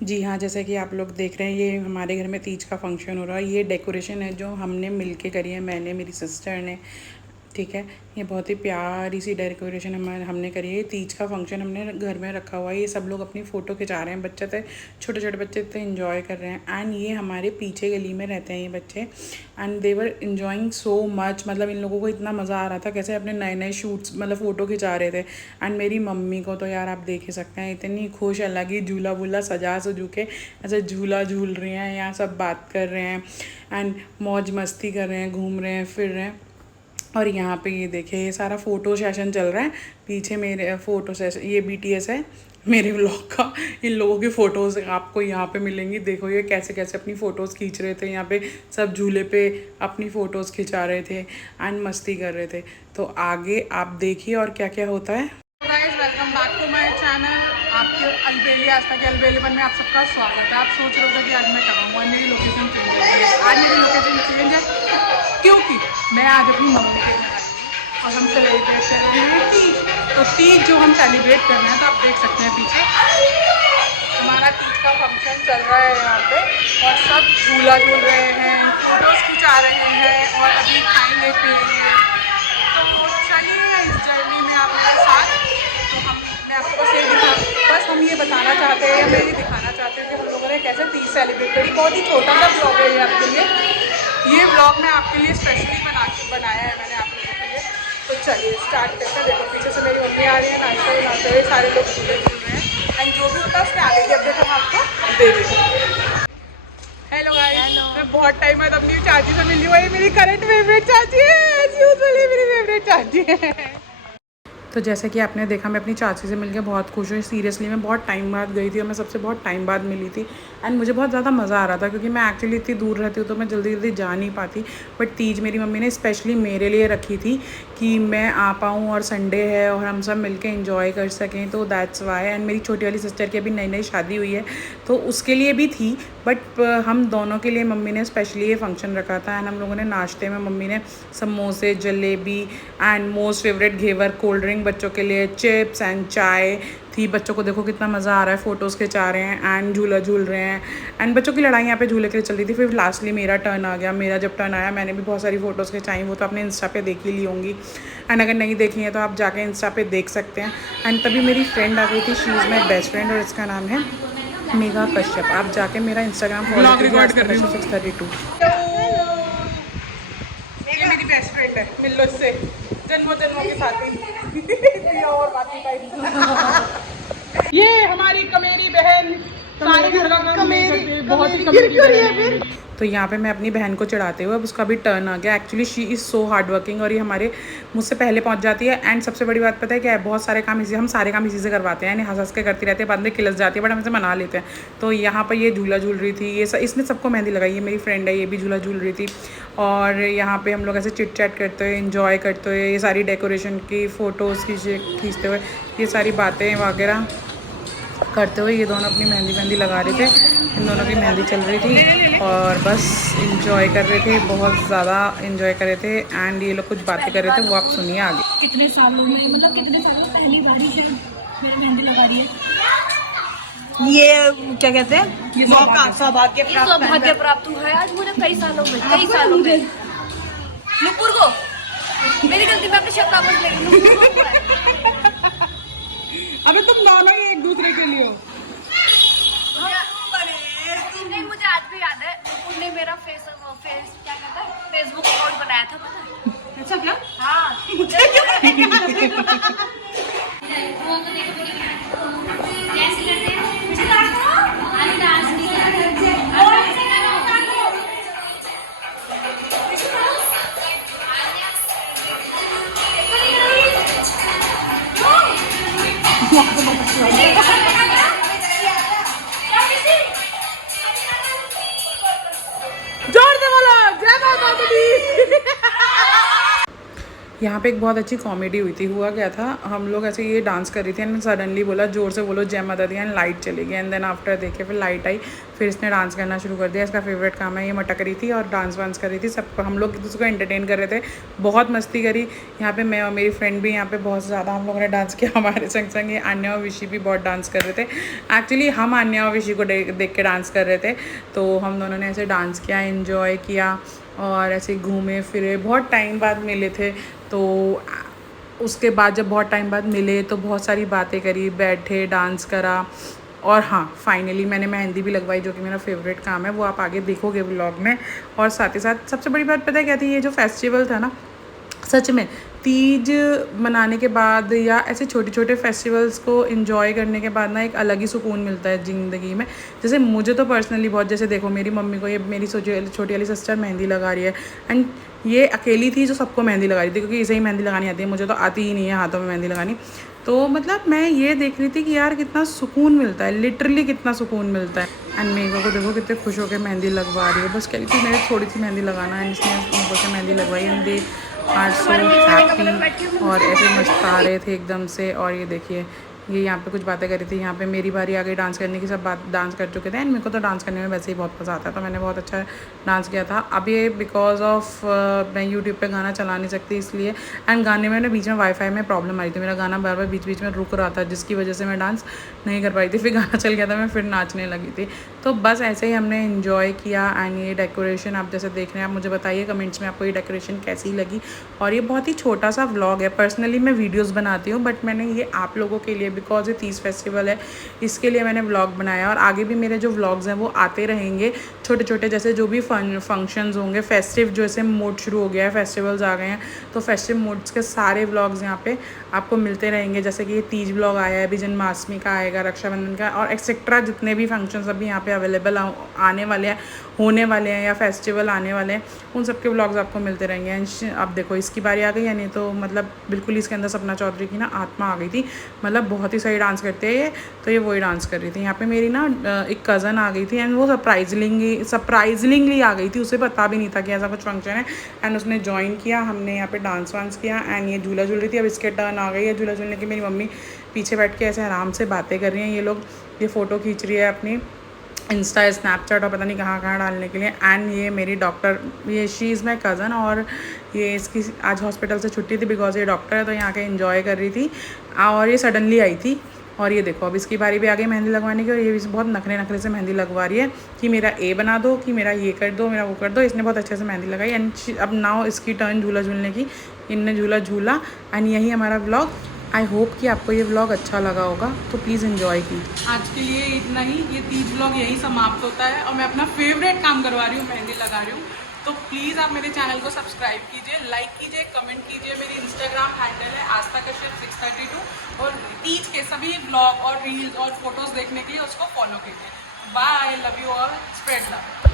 जी हाँ, जैसा कि आप लोग देख रहे हैं ये हमारे घर में तीज का फंक्शन हो रहा है। ये डेकोरेशन है जो हमने मिलके करी है, मैंने, मेरी सिस्टर ने। ठीक है, ये बहुत ही प्यारी सी डेकोरेशन हमने करी है। तीज का फंक्शन हमने घर में रखा हुआ है। ये सब लोग अपनी फ़ोटो खिंचा रहे हैं, बच्चे थे, छोटे छोटे बच्चे थे, इन्जॉय कर रहे हैं। एंड ये हमारे पीछे गली में रहते हैं ये बच्चे, and they were enjoying so much. मतलब इन लोगों को इतना मज़ा आ रहा था, कैसे अपने नए नए शूट्स मतलब फ़ोटो खिंचा रहे थे। एंड मेरी मम्मी को तो यार आप देख ही सकते हैं, इतनी खुश, अलग ही झूला वूला सजा सजू के ऐसे झूला झूल रही हैं, यहाँ सब बात कर रहे हैं एंड मौज मस्ती कर रहे हैं, घूम रहे हैं, फिर रहे हैं। और यहाँ पे ये देखिए, ये सारा फ़ोटो सेशन चल रहा है पीछे मेरे। फ़ोटो सेशन, ये BTS है मेरे व्लॉग का। इन लोगों की फ़ोटोज़ आपको यहाँ पे मिलेंगी। देखो ये कैसे कैसे अपनी फ़ोटोज़ खींच रहे थे, यहाँ पे सब झूले पे अपनी फ़ोटोज़ खिंचा रहे थे एंड मस्ती कर रहे थे। तो आगे आप देखिए और क्या क्या होता है। Guys, welcome back to my channel. आपके अलबेली आस्था के अलबेलीपन में आप सबका स्वागत है। आप सोच रहे हो कि आज मैं कहाँ हूँ, मेरी लोकेशन चेंज है। आज मेरी लोकेशन चेंज है क्योंकि मैं आज अपनी मम्मी के घर आई हूँ और हम सेलिब्रेट कर रहे हैं तीज। तो तीज जो हम सेलिब्रेट कर रहे हैं, तो आप देख सकते हैं पीछे हमारा तीज का फंक्शन चल रहा है यहाँ पे, और सब झूला झूल रहे हैं, फोटोज खिंचा रहे हैं और अभी खाएंगे पिएंगे। तो चलिए इस जर्नी में आप मेरे साथ। तो मैं आपको बस हम ये बताना चाहते हैं, मैं ये दिखाना चाहते हैं कि हम लोगों ने कैसे तीज सेलिब्रेट करी। बहुत ही छोटा सा ब्लॉग है ये आपके लिए। ये ब्लॉग मैं आपके लिए स्पेशली बनाया है मैंने आप लोगों के लिए। तो चलिए स्टार्ट करते हैं। देखो पीछे से मेरी मम्मी आ रही है, नाश्ता बनाते हुए, सारे लोग झूले झूल रहे हैं एंड जो भी होता है उसमें आगे की अपडेट हम आपको दे देंगे। हेलो गाइस, मैं बहुत टाइम बाद अपनी चाची से मिली हुई। मेरी करंट फेवरेट चाची है, मेरी फेवरेट चाची है। तो जैसे कि आपने देखा, मैं अपनी चाची से मिलकर बहुत खुश हुई। सीरियसली मैं बहुत टाइम बाद गई थी और मैं सबसे बहुत टाइम बाद मिली थी एंड मुझे बहुत ज़्यादा मज़ा आ रहा था, क्योंकि मैं एक्चुअली इतनी दूर रहती हूँ तो मैं जल्दी जल्दी जा नहीं पाती। बट तीज मेरी मम्मी ने स्पेशली मेरे लिए रखी थी कि मैं आ पाऊँ और संडे है और हम सब मिलकर इंजॉय कर सकें, तो दैट्स वाई। एंड मेरी छोटी वाली सिस्टर की अभी नई नई शादी हुई है तो उसके लिए भी थी, बट हम दोनों के लिए मम्मी ने स्पेशली ये फंक्शन रखा था। एंड हम लोगों ने नाश्ते में मम्मी ने समोसे, jalebi and most favourite ghevar, cold drink, बच्चों के लिए चिप्स एंड चाय थी। बच्चों को देखो कितना मज़ा आ रहा है, फ़ोटोज़ खिंचा रहे हैं एंड झूला झूल रहे हैं। एंड बच्चों की लड़ाई यहाँ पे झूले के लिए चल रही थी। फिर लास्टली मेरा टर्न आ गया। मेरा जब टर्न आया, मैंने भी बहुत सारी फ़ोटोज़ खिंचाई। वो तो आपने इंस्टा पे देख ही ली होंगी एंड अगर नहीं देखी है तो आप जाके इंस्टा पे देख सकते हैं। एंड तभी मेरी फ्रेंड आ गई थी, she is my best friend और इसका नाम है मेघा कश्यप। आप जाके मेरा इंस्टाग्राम फॉलो कीजिए, 632। ये मेरी बेस्ट फ्रेंड है, मिल लो इससे, जन्मों जन्मों के साथी। और बाकी टाइप ये हमारी कमेरी बहन, सारे घर का कमेरी, बहुत ही कमेरी बहन। तो यहाँ पे मैं अपनी बहन को चढ़ाते हुए, अब उसका भी टर्न आ गया। Actually she is so hard working और ये हमारे मुझसे पहले पहुँच जाती है। एंड सबसे बड़ी बात पता है क्या है, बहुत सारे काम हम सारे काम इसी से करवाते हैं, यानी हंस हंस के करती रहती है, बाद में किलस जाती है, बट हम इसे मना लेते हैं। तो यहाँ पर ये झूला झूल रही थी, इसने सबको मेहंदी लगाई है। मेरी फ्रेंड है, ये भी झूला झूल रही थी। और यहाँ पे हम लोग ऐसे चिट चैट करते हुए, इंजॉय करते हुए, ये सारी डेकोरेशन की फ़ोटोज़ खींचते हुए, ये सारी बातें वगैरह करते हुए, ये दोनों अपनी मेहंदी लगा रहे थे। इन दोनों की मेहंदी चल रही थी और बस इंजॉय कर रहे थे, बहुत ज़्यादा इंजॉय कर रहे थे। एंड ये लोग कुछ बातें कर रहे थे, वो आप सुनिए आगे। कितने सालों में, मतलब कितने सालों पहली बारी से मेरी मेहंदी लगा रही है। ये क्या कहते हैं, मौका सौभाग्य प्राप्त हुआ है आज मुझे, कई सालों में। नुपुर को मेरी गलती, मैं अपने शब्द मत लेगी। अबे तुम दोनों ही एक दूसरे के लिए हो। नहीं, मुझे आज भी याद है, नुपुर ने मेरा फेस क्या कहता है, फेसबुक अकाउंट बनाया था, पता है? अच्छा क्या? हाँ। जोर से बोलो, जय माता दी। यहाँ पे एक बहुत अच्छी कॉमेडी हुई थी। हुआ क्या था, हम लोग ऐसे ये डांस कर रही थी एंड सडनली बोला जोर से बोलो जय माता दी एंड लाइट चली गई एंड देन आफ्टर देखे फिर लाइट आई, फिर इसने डांस करना शुरू कर दिया। इसका फेवरेट काम है, ये मटक रही थी और डांस वांस कर रही थी। सब हम लोग उसको एंटरटेन कर रहे थे, बहुत मस्ती करी। यहाँ पे मैं और मेरी फ्रेंड भी यहाँ पे बहुत ज़्यादा हम लोगों ने डांस किया। हमारे संग संग ये आन्या और विशी भी बहुत डांस कर रहे थे। एक्चुअली हम आन्या और विशी को देख के डांस कर रहे थे, तो हम दोनों ने ऐसे डांस किया, इन्जॉय किया और ऐसे घूमे फिरे। बहुत टाइम बाद मिले थे, तो उसके बाद जब बहुत टाइम बाद मिले तो बहुत सारी बातें करी, बैठे, डांस करा और हाँ फाइनली मैंने मेहंदी भी लगवाई, जो कि मेरा फेवरेट काम है, वो आप आगे देखोगे व्लॉग में। और साथ ही साथ सबसे बड़ी बात पता है क्या थी, ये जो फेस्टिवल था ना, सच में तीज मनाने के बाद या ऐसे छोटे छोटे फेस्टिवल्स को एंजॉय करने के बाद ना एक अलग ही सुकून मिलता है ज़िंदगी में। जैसे मुझे तो पर्सनली बहुत, जैसे देखो मेरी मम्मी को, ये मेरी छोटी वाली सिस्टर मेहंदी लगा रही है एंड ये अकेली थी जो सबको मेहंदी लगा रही थी, क्योंकि इसे ही मेहंदी लगानी आती है, मुझे तो आती ही नहीं है हाथों में मेहंदी लगानी। तो मतलब मैं ये देख रही थी कि यार कितना सुकून मिलता है, लिटरली कितना सुकून मिलता है। एंड मेघा को देखो कितने खुश होकर मेहंदी लगवा रही है, बस कह रही थी मेरी थोड़ी सी मेहंदी लगाना है, इसने मेरे को मेहंदी लगवाई and they are so happy और ऐसे मस्त आ रहे थे एकदम से। और ये देखिए ये यहाँ पे कुछ बातें कर रही थी, यहाँ पे मेरी बारी आ गई डांस करने की, सब बात डांस कर चुके थे एंड मेरे को तो डांस करने में वैसे ही बहुत मज़ा आता है, तो मैंने बहुत अच्छा डांस किया था। अब ये बिकॉज ऑफ मैं यूट्यूब पे गाना चला नहीं सकती इसलिए, एंड गाने में ना बीच में वाईफाई में प्रॉब्लम आई थी, मेरा गाना बार बार बीच बीच में रुक रहा था, जिसकी वजह से मैं डांस नहीं कर पाई थी। फिर गाना चल गया था, मैं फिर नाचने लगी थी। तो बस ऐसे ही हमने इन्जॉय किया एंड ये डेकोरेशन आप जैसे देख रहे हैं, आप मुझे बताइए कमेंट्स में आपको ये डेकोरेशन कैसी लगी। और ये बहुत ही छोटा सा व्लॉग है, पर्सनली मैं वीडियोज़ बनाती हूँ बट मैंने ये आप लोगों के लिए, बिकॉज ये तीज फेस्टिवल है, इसके लिए मैंने व्लॉग बनाया। और आगे भी मेरे जो व्लॉग्स हैं वो आते रहेंगे छोटे छोटे, जैसे जो भी फंक्शंस होंगे, फेस्टिव जैसे मोड शुरू हो गया है, फेस्टिवल्स आ गए हैं, तो फेस्टिव मोड्स के सारे व्लॉग्स यहाँ पे आपको मिलते रहेंगे। जैसे कि ये तीज व्लॉग आया है, अभी जन्माष्टमी का आएगा, रक्षाबंधन का और एक्सेट्रा जितने भी फंक्शंस अभी यहाँ पे अवेलेबल आने वाले हैं, होने वाले हैं या फेस्टिवल आने वाले हैं, उन सब के व्लॉग्स आपको मिलते रहेंगे। एंड अब देखो इसकी बारी आ गई, यानी तो मतलब बिल्कुल इसके अंदर सपना चौधरी की ना आत्मा आ गई थी, मतलब बहुत ही सही डांस करते हैं ये, तो ये वही डांस कर रही थी। यहाँ पे मेरी ना एक कज़न आ गई थी एंड वो सरप्राइजलिंगली आ गई थी, उसे पता भी नहीं था कि ऐसा कुछ फंक्शन है एंड उसने ज्वाइन किया। हमने यहाँ पे डांस वांस किया एंड ये झूला झूल रही थी। अब इसके टर्न आ गई है झूला झूलने की। मेरी मम्मी पीछे बैठ के ऐसे आराम से बातें कर रही हैं, ये लोग ये फ़ोटो खींच रही है अपनी इंस्टा, स्नैपचैट और पता नहीं कहाँ कहाँ डालने के लिए। एंड ये मेरी डॉक्टर, ये शी इज़ माई कज़न और ये इसकी आज हॉस्पिटल से छुट्टी थी बिकॉज ये डॉक्टर है, तो यहाँ के एंजॉय कर रही थी और ये सडनली आई थी। और ये देखो अब इसकी बारी भी आ गई मेहंदी लगवाने की और ये भी बहुत नखरे नखरे से मेहंदी लगवा रही है कि मेरा ए बना दो, कि मेरा ये कर दो, मेरा वो कर दो। इसने बहुत अच्छे से मेहंदी लगाई एंड अब नाउ इसकी टर्न झूला झूलने की। इनने झूला झूला एंड यही हमारा व्लॉग। आई होप कि आपको ये व्लॉग अच्छा लगा होगा, तो प्लीज़ एंजॉय कीजिए। आज के लिए इतना ही, ये तीज व्लॉग यही समाप्त होता है और मैं अपना फेवरेट काम करवा रही हूँ, मेहंदी लगा रही हूँ। तो प्लीज़ आप मेरे चैनल को सब्सक्राइब कीजिए, लाइक कीजिए, कमेंट कीजिए। मेरी इंस्टाग्राम हैंडल है आस्था कश्यप 632 और तीज के सभी व्लॉग और रील्स और फोटोज़ देखने के लिए उसको फॉलो कीजिए। Bye, love you all, spread love.